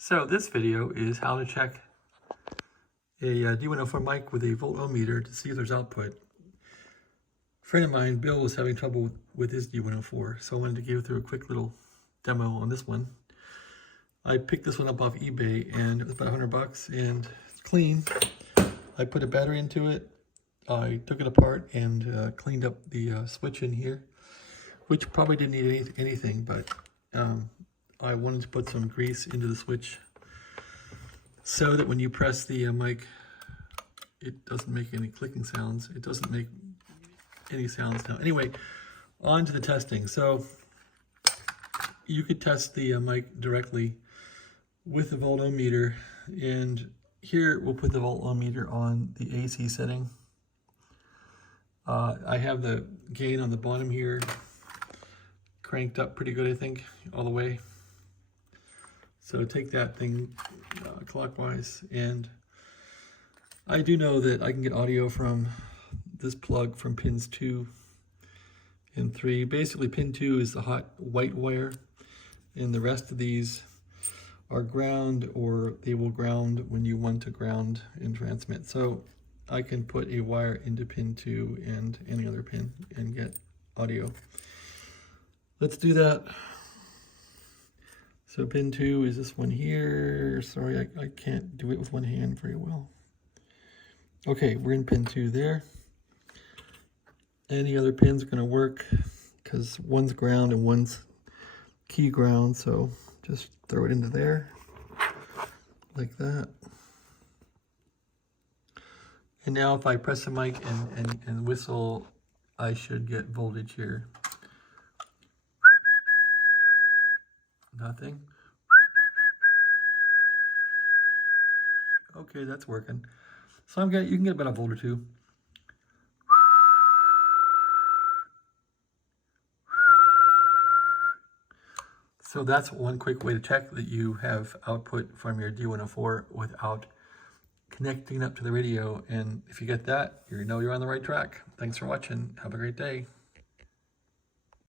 So this video is how to check a D-104 mic with a volt ohm meter to see if there's output. A friend of mine, Bill, was having trouble with his D-104, so I wanted to go through a quick little demo on this one. I picked this one up off eBay and it was about $100 and it's clean. I put a battery into it. I took it apart and cleaned up the switch in here, which probably didn't need anything, but I wanted to put some grease into the switch so that when you press the mic, it doesn't make any clicking sounds. It doesn't make any sounds now. Anyway, on to the testing. So you could test the mic directly with the volt ohm meter, and here we'll put the volt ohm meter on the AC setting. I have the gain on the bottom here cranked up pretty good, I think, all the way. So take that thing clockwise, and I do know that I can get audio from this plug from pins 2 and 3. Basically, pin 2 is the hot white wire, and the rest of these are ground, or they will ground when you want to ground and transmit. So I can put a wire into pin 2 and any other pin and get audio. Let's do that. So pin 2 is this one here. Sorry, I can't do it with one hand very well. Okay, we're in pin 2 there. Any other pins are going to work because one's ground and one's key ground. So just throw it into there like that. And now if I press the mic and whistle, I should get voltage here. Nothing. Okay, that's working. So you can get about a volt or two. So that's one quick way to check that you have output from your D-104 without connecting up to the radio. And if you get that, you know you're on the right track. Thanks for watching. Have a great day.